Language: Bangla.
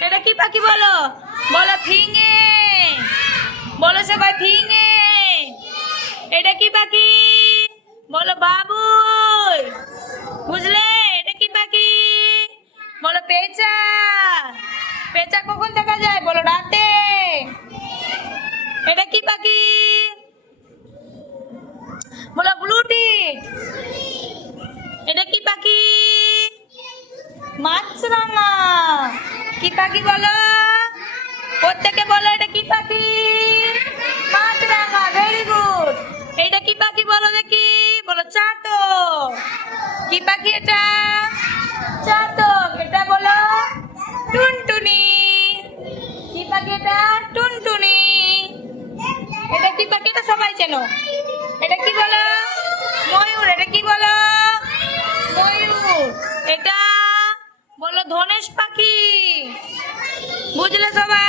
এটা কি পাখি বলো? বলো ফিঙে। বলো সবাই ফিঙে। এটা কি পাখি? বলো বাবুই বুঝলে? এটা কি পাখি? বলো পেঁচা। পেঁচা কখন দেখা যায়? বলো রাতে। এটা কি পাখি? বলো ব্লুটিক এটা কি পাখি? মাছরাঙা। কি পাখি বলো? প্রত্যেকে বলো, এটা কি পাখি? মাছরাঙা ভেরি গুড এটা কি পাখি বলো দেখি? বলো, চাতক। কি পাখি এটা? চাতক। এটা বলো, টুনটুনি। কি পাখি এটা? টুনটুনি। এটা কি পাখি? এটা সবাই চেনো। এটা কি বলো? ময়ূর। এটা কি বলো? ময়ূর। এটা বলো, ধনেশ পাখি। বুঝলে সবাই